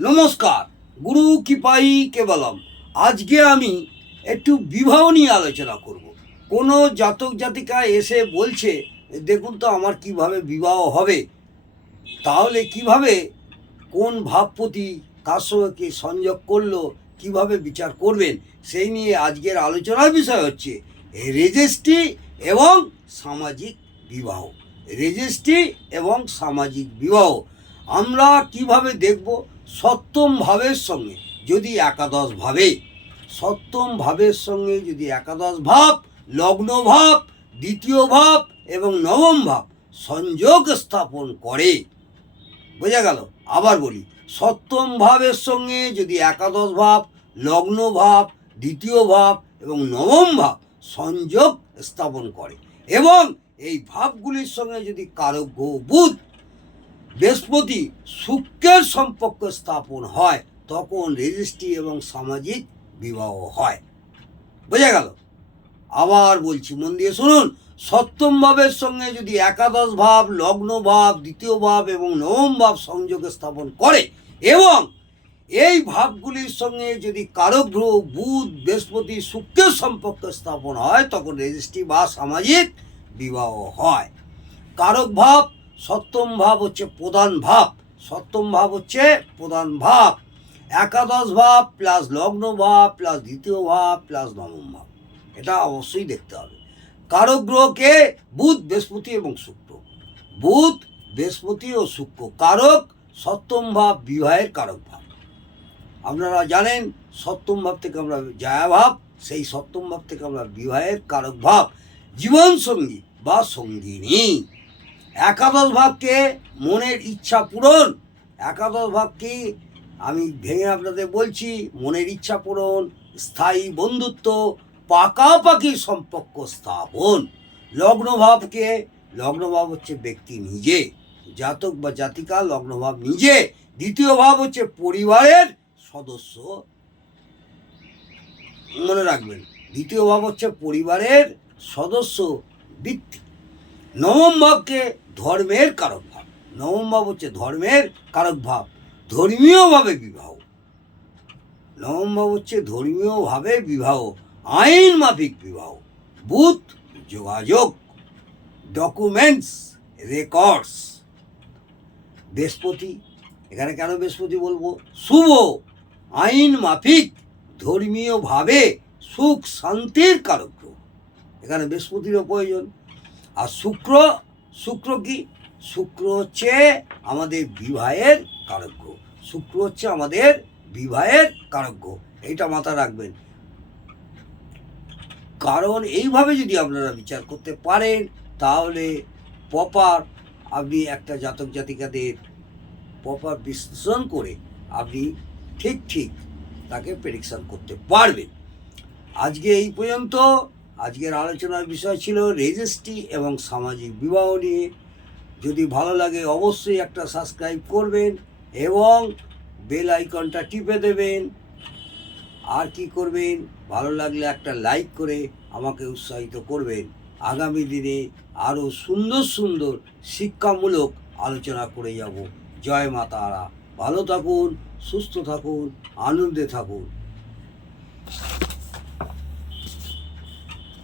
নমস্কার, গুরু কৃপাই কেবলম। আজকে আমি একটু বিবাহ নিয়ে আলোচনা করব। কোনো জাতক জাতিকা এসে বলছে, দেখুন তো আমার কিভাবে বিবাহ হবে, তাহলে কিভাবে কোন ভাবপতি কার সঙ্গে কী সংযোগ করলো, কিভাবে বিচার করবেন, সেই নিয়ে আজকের আলোচনার বিষয় হচ্ছে রেজিস্ট্রি এবং সামাজিক বিবাহ। রেজিস্ট্রি এবং সামাজিক বিবাহ আমরা কিভাবে দেখব? সপ্তম ভাবের সঙ্গে যদি একাদশ ভাবে, সপ্তম ভাবের সঙ্গে যদি একাদশ ভাব, লগ্ন ভাব, দ্বিতীয় ভাব এবং নবম ভাব সংযোগ স্থাপন করে, বোঝা গেল? আবার বলি, সপ্তম ভাবের সঙ্গে যদি একাদশ ভাব, লগ্ন ভাব, দ্বিতীয় ভাব এবং নবম ভাব সংযোগ স্থাপন করে এবং এই ভাবগুলির সঙ্গে যদি কারক গ্রহ বুধ, বৃহস্পতি, শুক্রের সম্পর্ক স্থাপন হয়, তখন রেজিস্ট্রি এবং সামাজিক বিবাহ হয়। বোঝা গেল? আবার বলছি, মন দিয়ে শুনুন। সপ্তম ভাবের সঙ্গে যদি একাদশ ভাব, লগ্ন ভাব, দ্বিতীয় ভাব এবং নবম ভাব সংযোগ স্থাপন করে এবং এই ভাবগুলির সঙ্গে যদি কারক গ্রহ বুধ, বৃহস্পতি, শুক্রের সম্পর্ক স্থাপন হয়, তখন রেজিস্ট্রি বা সামাজিক বিবাহ হয়। কারক ভাব, সপ্তম ভাব হচ্ছে প্রধান ভাব, সপ্তম ভাব হচ্ছে প্রধান ভাব, একাদশ ভাব প্লাস লগ্ন ভাব প্লাস দ্বিতীয় ভাব প্লাস নবম ভাব, এটা অবশ্যই দেখতে হবে। কারক গ্রহকে বুধ, বৃহস্পতি এবং শুক্র, বুধ, বৃহস্পতি ও শুক্র কারক। সপ্তম ভাব বিবাহের কারক ভাব। আপনারা জানেন সপ্তম ভাব থেকে আমরা জায়া ভাব, সেই সপ্তম ভাব থেকে আমরা বিবাহের কারক ভাব, জীবন সঙ্গী বা সঙ্গিনী। একাদশ ভাবকে মনের ইচ্ছা পূরণ, একাদশ ভাবকে আমি ভেঙে আপনাদের বলছি, মনের ইচ্ছা পূরণ, স্থায়ী বন্ধুত্ব, পাকাপাকি সম্পর্ক স্থাপন। লগ্নভাবকে, লগ্নভাব হচ্ছে ব্যক্তি নিজে, জাতক বা জাতিকা লগ্নভাব নিজে। দ্বিতীয় ভাব হচ্ছে পরিবারের সদস্য, মনে রাখবেন, দ্বিতীয় ভাব হচ্ছে পরিবারের সদস্য ব্যক্তি। নবম ভাবকে ধর্মের কারক ভাব, নবম ভাব হচ্ছে ধর্মের কারক ভাব, ধর্মীয়ভাবে বিবাহ। নবম ভাব হচ্ছে ধর্মীয়ভাবে বিবাহ, আইন মাফিক বিবাহ। বুধ যোগাযোগ, ডকুমেন্টস, রেকর্ডস। বৃহস্পতি, এখানে কেন বৃহস্পতি বলবো? শুভ, আইন মাফিক, ধর্মীয়ভাবে সুখ শান্তির কারক গ্রহ, এখানে বৃহস্পতিরও প্রয়োজন। আর শুক্র, শুক্র কি? শুক্র হচ্ছে আমাদের বিবাহের কারক গ্রহ, শুক্র হচ্ছে আমাদের বিবাহের কারক গ্রহ, এইটা মাথায় রাখবেন। কারণ এইভাবে যদি আপনারা বিচার করতে পারেন, তাহলে প্রপার আপনি একটা জাতক জাতিকাদের প্রপার বিশ্লেষণ করে আপনি ঠিক তাকে প্রেডিকশন করতে পারবেন। আজকে এই পর্যন্ত। আজকের আলোচনার বিষয় ছিল রেজিস্ট্রি এবং সামাজিক বিবাহ নিয়ে। যদি ভালো লাগে অবশ্যই একটা সাবস্ক্রাইব করবেন এবং বেল আইকনটা টিপে দেবেন। আর কি করবেন? ভালো লাগলে একটা লাইক করে আমাকে উৎসাহিত করবেন। আগামী দিনে আরও সুন্দর সুন্দর শিক্ষামূলক আলোচনা করে যাব। জয় মা তারা। ভালো থাকুন, সুস্থ থাকুন, আনন্দে থাকুন।